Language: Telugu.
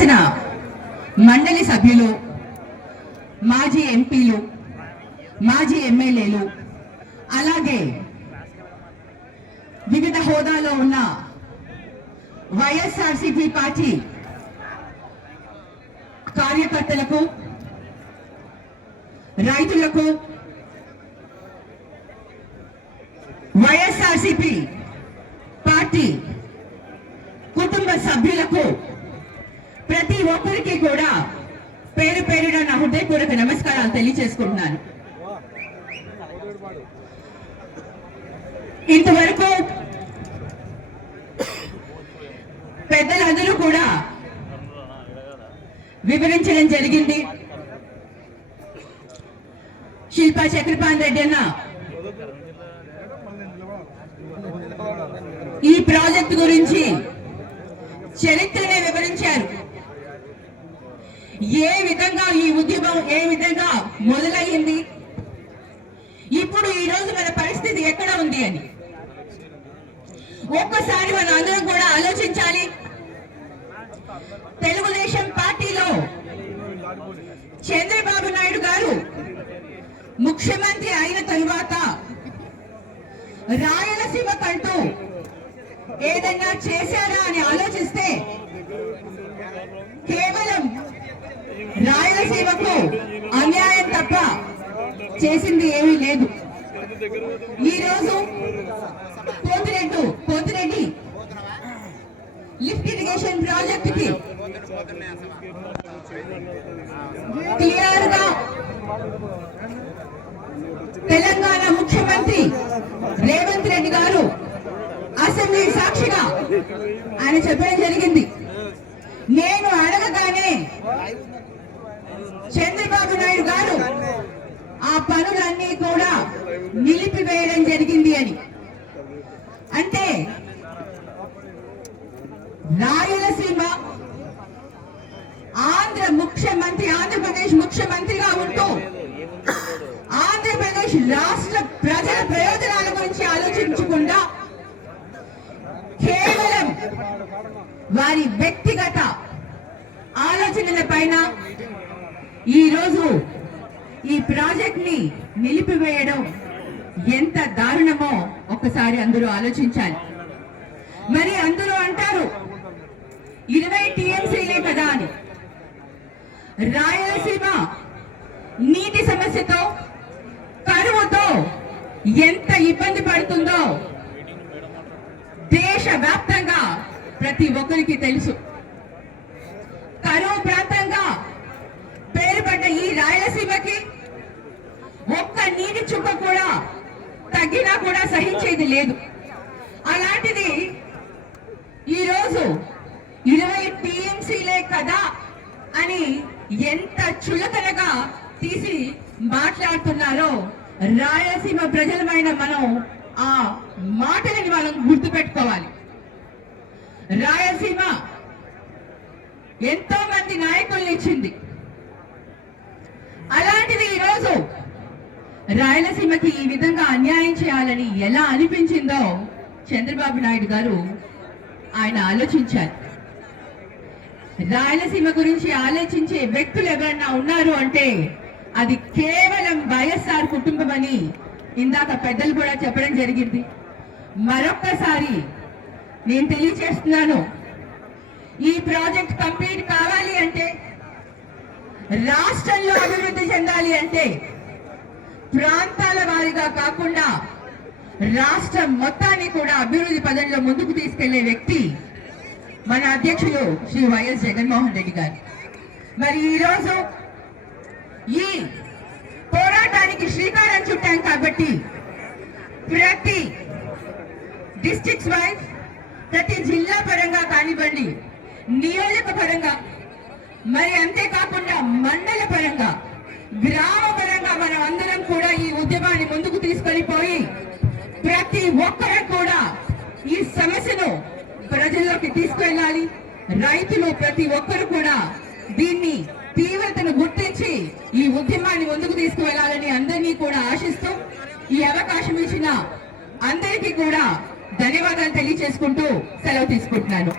శాసన మండలి సభ్యులు మాజీ ఎంపీలు మాజీ ఎమ్మెల్యేలు అలాగే వివిధ హోదాలో ఉన్న వైఎస్ఆర్సీపీ పార్టీ కార్యకర్తలకు రైతులకు వైఎస్ఆర్సీపీ పార్టీ కుటుంబ సభ్యులకు ప్రతి ఒక్కరికి కూడా పేరు పేరున నా హృదయపూర్వక నమస్కారాలు తెలియజేసుకుంటున్నాను. ఇంతవరకు పెద్దలందరూ కూడా వివరించడం జరిగింది. శిల్పా చక్రపాణి రెడ్డి అన్న ఈ ప్రాజెక్ట్ గురించి చరిత్రనే వివరించారు. ఏ విధంగా ఈ ఉద్యమం ఏ విధంగా మొదలయ్యింది? ఇప్పుడు ఈ రోజు మన పరిస్థితి ఎక్కడ ఉంది అని? ఒక్కసారి మన అందరం కూడా ఆలోచించాలి. తెలుగుదేశం పార్టీలో చంద్రబాబు నాయుడు గారు ముఖ్యమంత్రి అయిన తరువాత రాయలసీమ కంటూ ఏదైనా చేశారా అని ఆలోచిస్తే కేవలం రాయలసీమకు అన్యాయం తప్ప చేసింది ఏమీ లేదు. ఈ రోజు పోతిరెడ్డు పోతిరెడ్డి లిఫ్ట్ ఇరిగేషన్ ప్రాజెక్ట్కి క్లియర్గా తెలంగాణ ముఖ్యమంత్రి రేవంత్ రెడ్డి గారు అసెంబ్లీ సాక్షిగా ఆయన చెప్పడం జరిగింది నేను అడగగానే చంద్రబాబు నాయుడు గారు ఆ పనులన్నీ కూడా నిలిపివేయడం జరిగింది అని. అంటే రాయలసీమ ఆంధ్ర ముఖ్యమంత్రి ఆంధ్రప్రదేశ్ ముఖ్యమంత్రిగా ఉంటూ ఆంధ్రప్రదేశ్ రాష్ట్ర ప్రజల ప్రయోజనాల గురించి ఆలోచించకుండా కేవలం వారి వ్యక్తిగత ఆలోచనల పైన ఈ రోజు ఈ ప్రాజెక్ట్ని నిలిపివేయడం ఎంత దారుణమో ఒకసారి అందరూ ఆలోచించాలి. మరి అందరూ అంటారు ఇరవై టీఎంసీలే కదా అని. రాయలసీమ నీటి సమస్యతో కరువుతో ఎంత ఇబ్బంది పడుతుందో దేశ వ్యాప్తంగా ప్రతి ఒక్కరికి తెలుసు. ప్రాంతంగా పేరుపడ్డ ఈ రాయలసీమకి ఒక్క నీటి చుక్క కూడా తగ్గినా కూడా సహించేది లేదు. అలాంటిది ఈరోజు ఇరవై టీఎంసీలే కదా అని ఎంత చులకనగా తీసి మాట్లాడుతున్నారో రాయలసీమ ప్రజలమైన మనం ఆ మాటలని మనం గుర్తుపెట్టుకోవాలి. రాయలసీమ ఎంతో మంది నాయకుల్ని ఇచ్చింది. అలాంటిది ఈరోజు రాయలసీమకి ఈ విధంగా అన్యాయం చేయాలని ఎలా అనిపించిందో చంద్రబాబు నాయుడు గారు ఆయన ఆలోచించారు. రాయలసీమ గురించి ఆలోచించే వ్యక్తులు ఎవరన్నా ఉన్నారు అంటే అది కేవలం వైఎస్ఆర్ కుటుంబం అని ఇందాక పెద్దలు కూడా చెప్పడం జరిగింది. మరొక్కసారి నేను తెలియచేస్తున్నాను ఈ ప్రాజెక్ట్ కంప్లీట్ కావాలి అంటే రాష్ట్రంలో అభివృద్ధి చెందాలి అంటే ప్రాంతాల వారిగా కాకుండా రాష్ట్రం మొత్తాన్ని కూడా అభివృద్ధి పదంలో ముందుకు తీసుకెళ్ళే వ్యక్తి మన అధ్యక్షులు శ్రీ వైఎస్ జగన్మోహన్ రెడ్డి గారు. మరి ఈరోజు ఈ పోరాటానికి శ్రీకారం చుట్టాం కాబట్టి ప్రతి డిస్టిక్స్ వైజ్ ప్రతి జిల్లా పరంగా కానివ్వండి నియోజక పరంగా మరి అంతేకాకుండా మండల పరంగా గ్రామ పరంగా మనం అందరం కూడా ఈ ఉద్యమాన్ని ముందుకు తీసుకొని పోయి ప్రతి ఒక్కరు కూడా ఈ సమస్యను ప్రజల్లోకి తీసుకెళ్ళాలి. రైతులు ప్రతి ఒక్కరు కూడా దీన్ని తీవ్రతను గుర్తించి ఈ ఉద్యమాన్ని ముందుకు తీసుకువెళ్ళాలని అందరినీ కూడా ఆశిస్తూ ఈ అవకాశం ఇచ్చిన అందరికీ కూడా ధన్యవాదాలు తెలియజేసుకుంటూ సెలవు తీసుకుంటున్నాను.